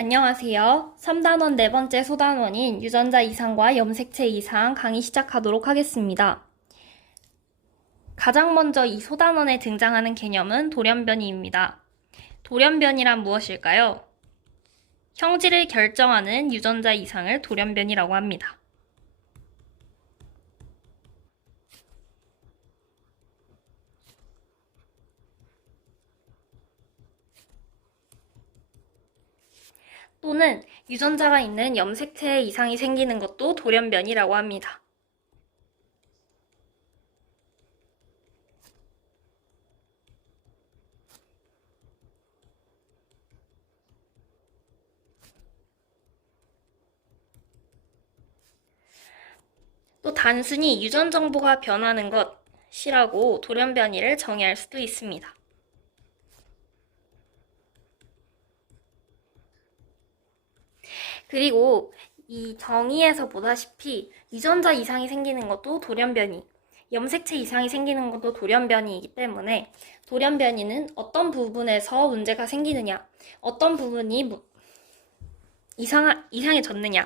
안녕하세요. 3단원 네 번째 소단원인 유전자 이상과 염색체 이상 강의 시작하도록 하겠습니다. 가장 먼저 이 소단원에 등장하는 개념은 돌연변이입니다. 돌연변이란 무엇일까요? 형질을 결정하는 유전자 이상을 돌연변이라고 합니다. 또는 유전자가 있는 염색체에 이상이 생기는 것도 돌연변이라고 합니다. 또 단순히 유전 정보가 변하는 것이라고 돌연변이를 정의할 수도 있습니다. 그리고 이 정의에서 보다시피 유전자 이상이 생기는 것도 돌연변이, 염색체 이상이 생기는 것도 돌연변이이기 때문에 돌연변이는 어떤 부분에서 문제가 생기느냐, 어떤 부분이 이상해졌느냐에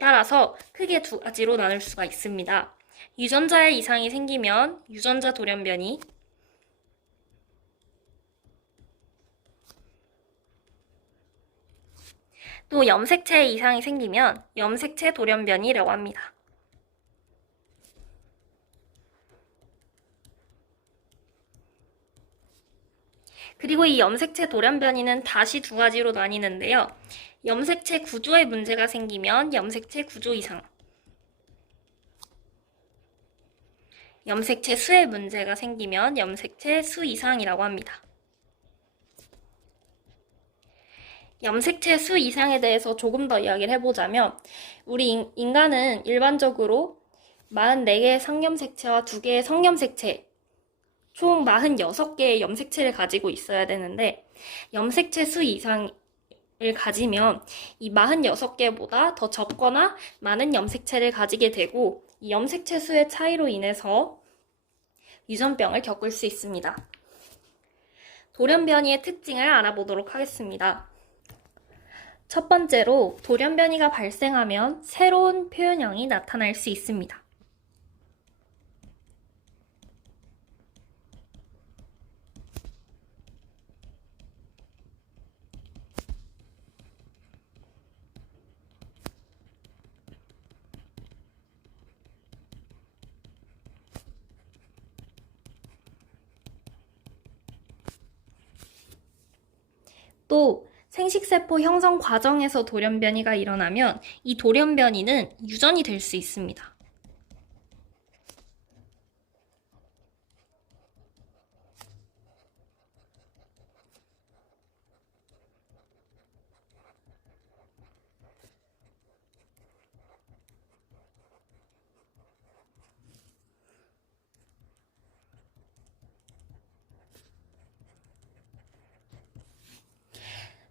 따라서 크게 두 가지로 나눌 수가 있습니다. 유전자에 이상이 생기면 유전자 돌연변이, 또 염색체에 이상이 생기면 염색체 돌연변이라고 합니다. 그리고 이 염색체 돌연변이는 다시 두 가지로 나뉘는데요. 염색체 구조에 문제가 생기면 염색체 구조 이상, 염색체 수에 문제가 생기면 염색체 수 이상이라고 합니다. 염색체 수 이상에 대해서 조금 더 이야기를 해보자면 우리 인간은 일반적으로 44개의 상염색체와 2개의 성염색체, 총 46개의 염색체를 가지고 있어야 되는데 염색체 수 이상을 가지면 이 46개보다 더 적거나 많은 염색체를 가지게 되고 이 염색체 수의 차이로 인해서 유전병을 겪을 수 있습니다. 돌연변이의 특징을 알아보도록 하겠습니다. 첫 번째로 돌연변이가 발생하면 새로운 표현형이 나타날 수 있습니다. 또 생식세포 형성 과정에서 돌연변이가 일어나면 이 돌연변이는 유전이 될 수 있습니다.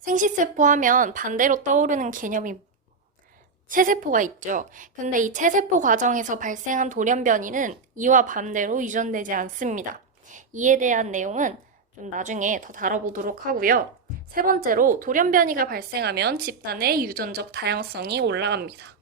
생식세포 하면 반대로 떠오르는 개념이 체세포가 있죠. 근데 이 체세포 과정에서 발생한 돌연변이는 이와 반대로 유전되지 않습니다. 이에 대한 내용은 좀 나중에 더 다뤄보도록 하고요. 세 번째로 돌연변이가 발생하면 집단의 유전적 다양성이 올라갑니다.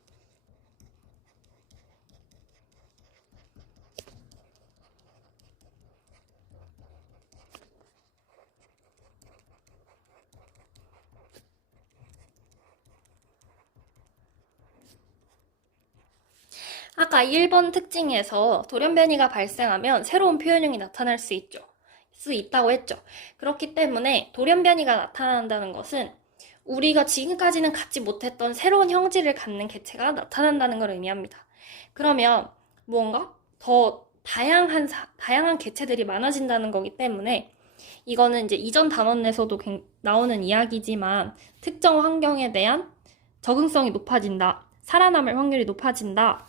아까 1번 특징에서 돌연변이가 발생하면 새로운 표현형이 나타날 수 있다고 했죠. 그렇기 때문에 돌연변이가 나타난다는 것은 우리가 지금까지는 갖지 못했던 새로운 형질을 갖는 개체가 나타난다는 걸 의미합니다. 그러면 무언가 더 다양한 개체들이 많아진다는 거기 때문에 이거는 이제 이전 단원에서도 나오는 이야기지만 특정 환경에 대한 적응성이 높아진다, 살아남을 확률이 높아진다,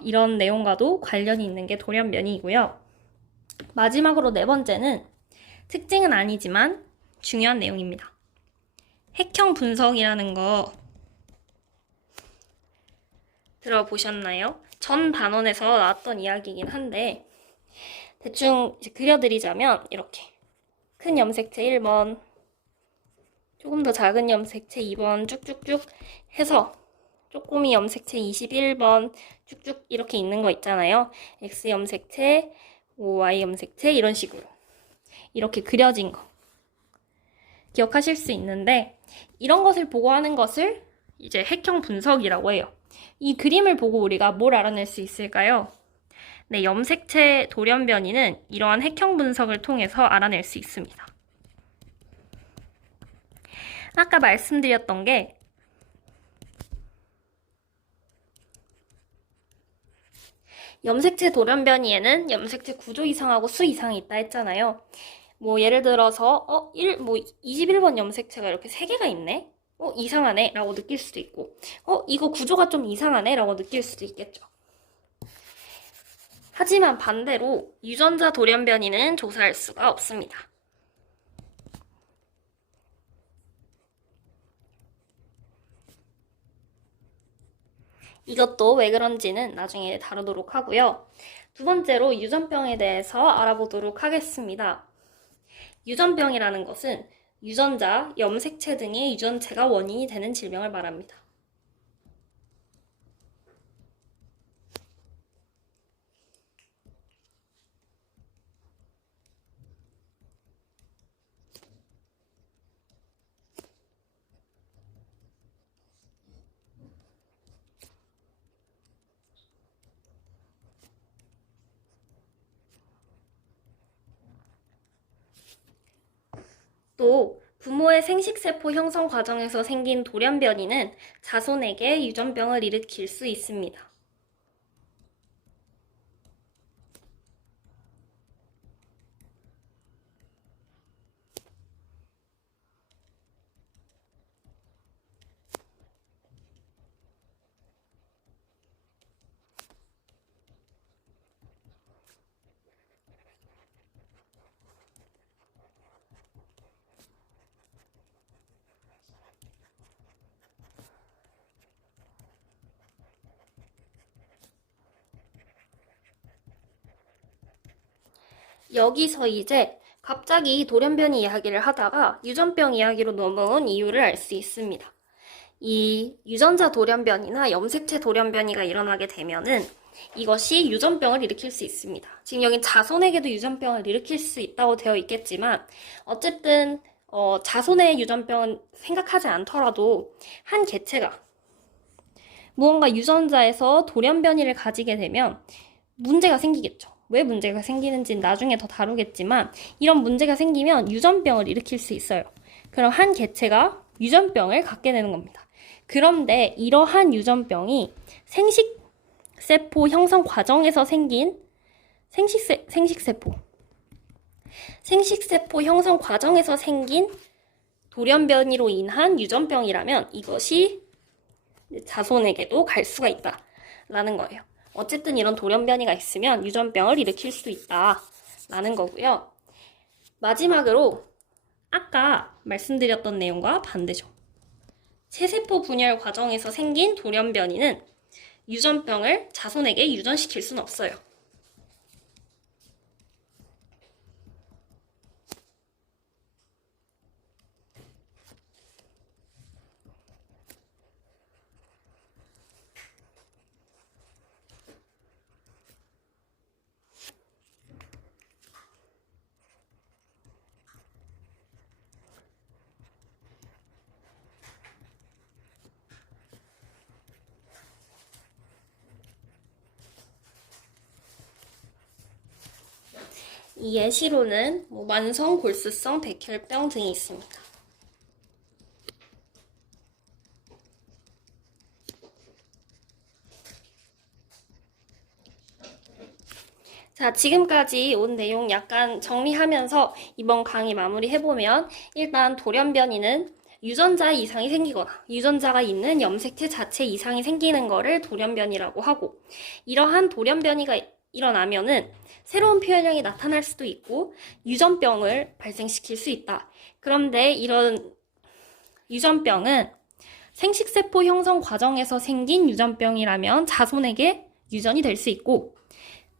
이런 내용과도 관련이 있는 게 돌연변이이고요. 마지막으로 네 번째는 특징은 아니지만 중요한 내용입니다. 핵형 분석이라는 거 들어보셨나요? 전 단원에서 나왔던 이야기이긴 한데 대충 이제 그려드리자면 이렇게 큰 염색체 1번, 조금 더 작은 염색체 2번 쭉쭉쭉 해서 쪼꼬미 염색체 21번 쭉쭉 이렇게 있는 거 있잖아요. X 염색체, Y 염색체 이런 식으로 이렇게 그려진 거 기억하실 수 있는데 이런 것을 보고 하는 것을 이제 핵형 분석이라고 해요. 이 그림을 보고 우리가 뭘 알아낼 수 있을까요? 네, 염색체 돌연변이는 이러한 핵형 분석을 통해서 알아낼 수 있습니다. 아까 말씀드렸던 게 염색체 돌연변이에는 염색체 구조 이상하고 수 이상이 있다 했잖아요. 뭐 예를 들어서 21번 염색체가 이렇게 3개가 있네? 이상하네 라고 느낄 수도 있고 이거 구조가 좀 이상하네 라고 느낄 수도 있겠죠. 하지만 반대로 유전자 돌연변이는 조사할 수가 없습니다. 이것도 왜 그런지는 나중에 다루도록 하고요. 두 번째로 유전병에 대해서 알아보도록 하겠습니다. 유전병이라는 것은 유전자, 염색체 등의 유전체가 원인이 되는 질병을 말합니다. 또 부모의 생식세포 형성 과정에서 생긴 돌연변이는 자손에게 유전병을 일으킬 수 있습니다. 여기서 이제 갑자기 돌연변이 이야기를 하다가 유전병 이야기로 넘어온 이유를 알 수 있습니다. 이 유전자 돌연변이나 염색체 돌연변이가 일어나게 되면은 이것이 유전병을 일으킬 수 있습니다. 지금 여기 자손에게도 유전병을 일으킬 수 있다고 되어 있겠지만 어쨌든 자손의 유전병은 생각하지 않더라도 한 개체가 무언가 유전자에서 돌연변이를 가지게 되면 문제가 생기겠죠. 왜 문제가 생기는지는 나중에 더 다루겠지만 이런 문제가 생기면 유전병을 일으킬 수 있어요. 그럼 한 개체가 유전병을 갖게 되는 겁니다. 그런데 이러한 유전병이 생식세포 형성 과정에서 생긴 생식세포 형성 과정에서 생긴 돌연변이로 인한 유전병이라면 이것이 자손에게도 갈 수가 있다라는 거예요. 어쨌든 이런 돌연변이가 있으면 유전병을 일으킬 수 있다라는 거고요. 마지막으로 아까 말씀드렸던 내용과 반대죠. 체세포 분열 과정에서 생긴 돌연변이는 유전병을 자손에게 유전시킬 수는 없어요. 이 예시로는 만성 골수성 백혈병 등이 있습니다. 자, 지금까지 온 내용 약간 정리하면서 이번 강의 마무리해보면 일단 돌연변이는 유전자 이상이 생기거나 유전자가 있는 염색체 자체 이상이 생기는 거를 돌연변이라고 하고 이러한 돌연변이가 일어나면은 새로운 표현형이 나타날 수도 있고 유전병을 발생시킬 수 있다. 그런데 이런 유전병은 생식세포 형성 과정에서 생긴 유전병이라면 자손에게 유전이 될 수 있고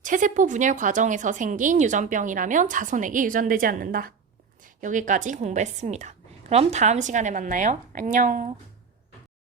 체세포 분열 과정에서 생긴 유전병이라면 자손에게 유전되지 않는다. 여기까지 공부했습니다. 그럼 다음 시간에 만나요. 안녕.